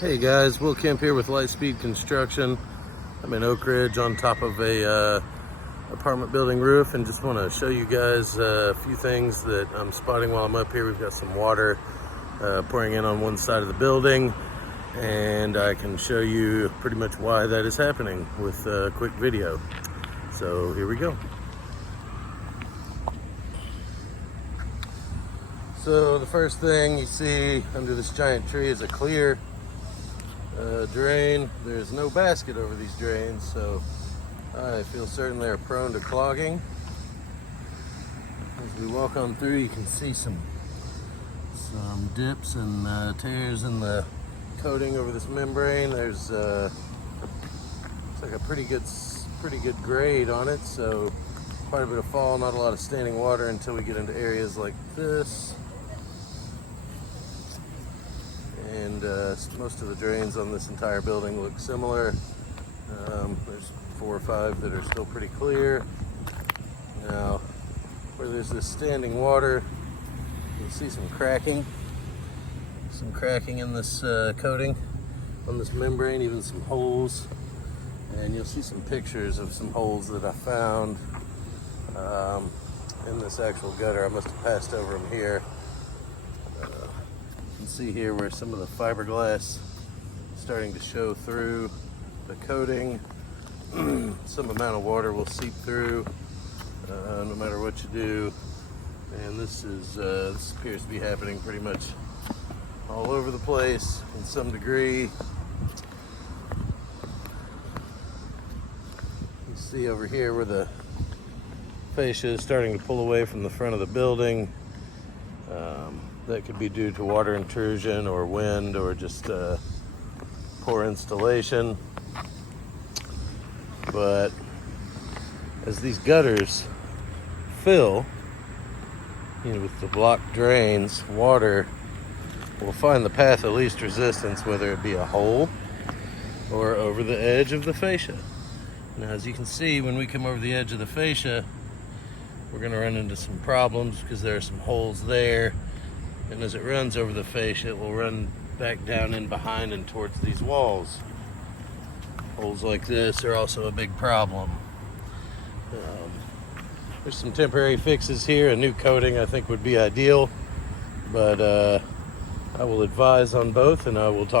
Hey guys, Will Kemp here with Litespeed Construction. I'm in Oak Ridge on top of a apartment building roof, and just want to show you guys a few things that I'm spotting while I'm up here. We've got some water pouring in on one side of the building, and I can show you pretty much why that is happening with a quick video. So here we go. So the first thing you see under this giant tree is a clear drain. There's no basket over these drains, so I feel certain they're prone to clogging. As we walk on through, you can see some dips and tears in the coating over this membrane. There's it's like a pretty good grade on it, so quite a bit of fall, not a lot of standing water until we get into areas like this. And most of the drains on this entire building look similar. There's 4 or 5 that are still pretty clear. Now, where there's this standing water, you'll see some cracking in this coating on this membrane, even some holes. And you'll see some pictures of some holes that I found in this actual gutter. I must have passed over them here. You can see here where some of the fiberglass is starting to show through the coating. Some amount of water will seep through no matter what you do. And this appears to be happening pretty much all over the place in some degree. You see over here where the fascia is starting to pull away from the front of the building. That could be due to water intrusion or wind or just poor installation. But as these gutters fill, with the blocked drains, water will find the path of least resistance, whether it be a hole or over the edge of the fascia. Now, as you can see, when we come over the edge of the fascia, we're going to run into some problems because there are some holes there. And as it runs over the fascia, it will run back down in behind and towards these walls. Holes like this are also a big problem. There's some temporary fixes here. A new coating I think would be ideal, but I will advise on both, and I will talk